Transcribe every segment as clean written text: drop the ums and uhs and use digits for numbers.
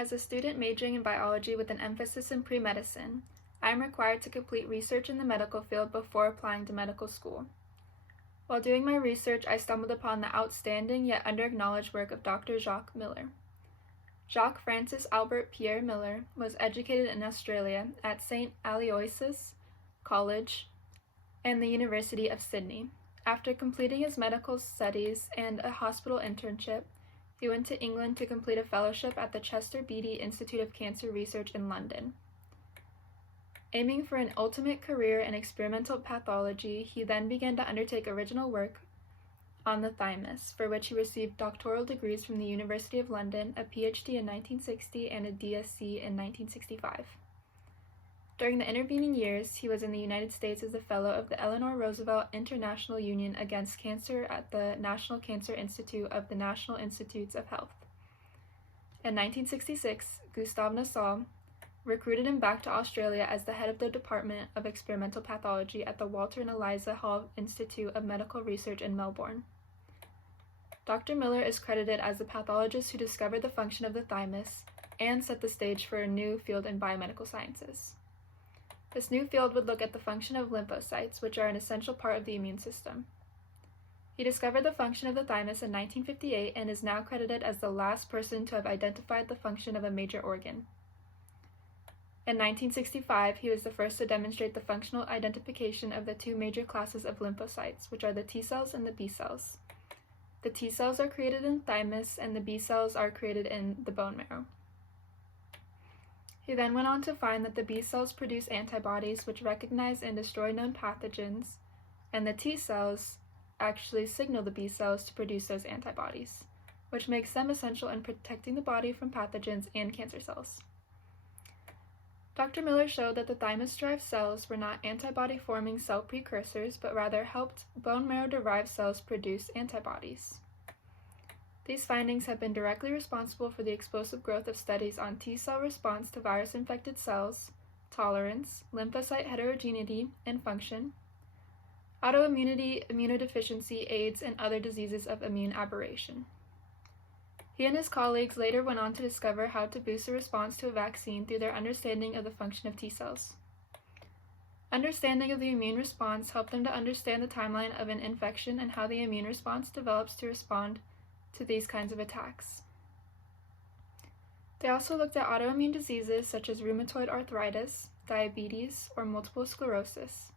As a student majoring in biology with an emphasis in pre-medicine, I am required to complete research in the medical field before applying to medical school. While doing my research, I stumbled upon the outstanding yet under-acknowledged work of Dr. Jacques Miller. Jacques Francis Albert Pierre Miller was educated in Australia at St. Aloysius College and the University of Sydney. After completing his medical studies and a hospital internship, he went to England to complete a fellowship at the Chester Beatty Institute of Cancer Research in London. Aiming for an ultimate career in experimental pathology, he then began to undertake original work on the thymus, for which he received doctoral degrees from the University of London, a PhD in 1960 and a DSc in 1965. During the intervening years, he was in the United States as a fellow of the Eleanor Roosevelt International Union Against Cancer at the National Cancer Institute of the National Institutes of Health. In 1966, Gustave Nassau recruited him back to Australia as the head of the Department of Experimental Pathology at the Walter and Eliza Hall Institute of Medical Research in Melbourne. Dr. Miller is credited as the pathologist who discovered the function of the thymus and set the stage for a new field in biomedical sciences. This new field would look at the function of lymphocytes, which are an essential part of the immune system. He discovered the function of the thymus in 1958 and is now credited as the last person to have identified the function of a major organ. In 1965, he was the first to demonstrate the functional identification of the two major classes of lymphocytes, which are the T cells and the B cells. The T cells are created in the thymus, and the B cells are created in the bone marrow. He then went on to find that the B cells produce antibodies which recognize and destroy known pathogens, and the T cells actually signal the B cells to produce those antibodies, which makes them essential in protecting the body from pathogens and cancer cells. Dr. Miller showed that the thymus-derived cells were not antibody-forming cell precursors, but rather helped bone marrow-derived cells produce antibodies. These findings have been directly responsible for the explosive growth of studies on T-cell response to virus-infected cells, tolerance, lymphocyte heterogeneity and function, autoimmunity, immunodeficiency, AIDS, and other diseases of immune aberration. He and his colleagues later went on to discover how to boost the response to a vaccine through their understanding of the function of T cells. Understanding of the immune response helped them to understand the timeline of an infection and how the immune response develops to respond to these kinds of attacks. They also looked at autoimmune diseases such as rheumatoid arthritis, diabetes, or multiple sclerosis,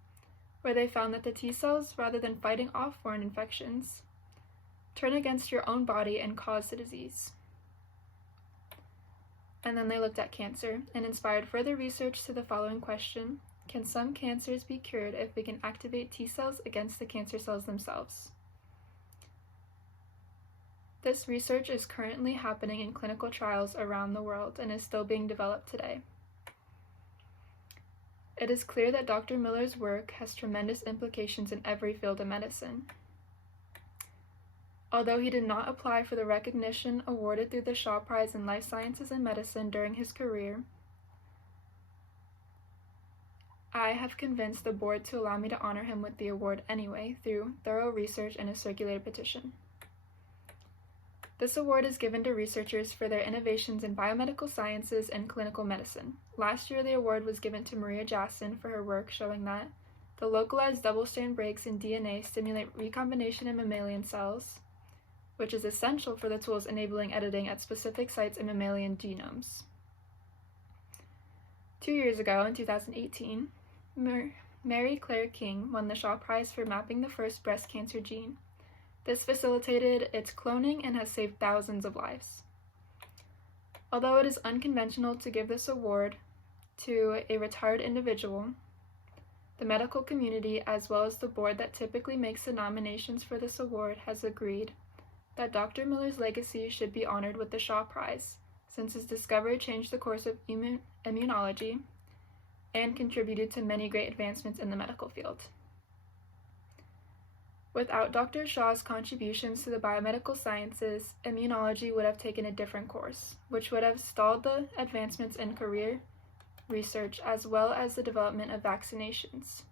where they found that the T cells, rather than fighting off foreign infections, turn against your own body and cause the disease. And then they looked at cancer and inspired further research to the following question: can some cancers be cured if we can activate T cells against the cancer cells themselves? This research is currently happening in clinical trials around the world and is still being developed today. It is clear that Dr. Miller's work has tremendous implications in every field of medicine. Although he did not apply for the recognition awarded through the Shaw Prize in Life Sciences and Medicine during his career, I have convinced the board to allow me to honor him with the award anyway through thorough research and a circulated petition. This award is given to researchers for their innovations in biomedical sciences and clinical medicine. Last year, the award was given to Maria Jassin for her work showing that the localized double-strand breaks in DNA stimulate recombination in mammalian cells, which is essential for the tools enabling editing at specific sites in mammalian genomes. 2 years ago, in 2018, Mary Claire King won the Shaw Prize for mapping the first breast cancer gene. This facilitated its cloning and has saved thousands of lives. Although it is unconventional to give this award to a retired individual, the medical community, as well as the board that typically makes the nominations for this award, has agreed that Dr. Miller's legacy should be honored with the Shaw Prize, since his discovery changed the course of immunology and contributed to many great advancements in the medical field. Without Dr. Shaw's contributions to the biomedical sciences, immunology would have taken a different course, which would have stalled the advancements in career research as well as the development of vaccinations,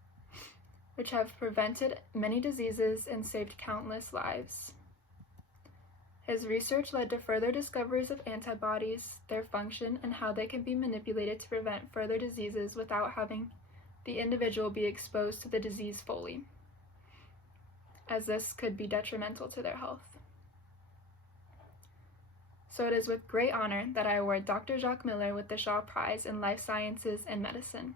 which have prevented many diseases and saved countless lives. His research led to further discoveries of antibodies, their function, and how they can be manipulated to prevent further diseases without having the individual be exposed to the disease fully, as this could be detrimental to their health. So it is with great honor that I award Dr. Jacques Miller with the Shaw Prize in Life Sciences and Medicine.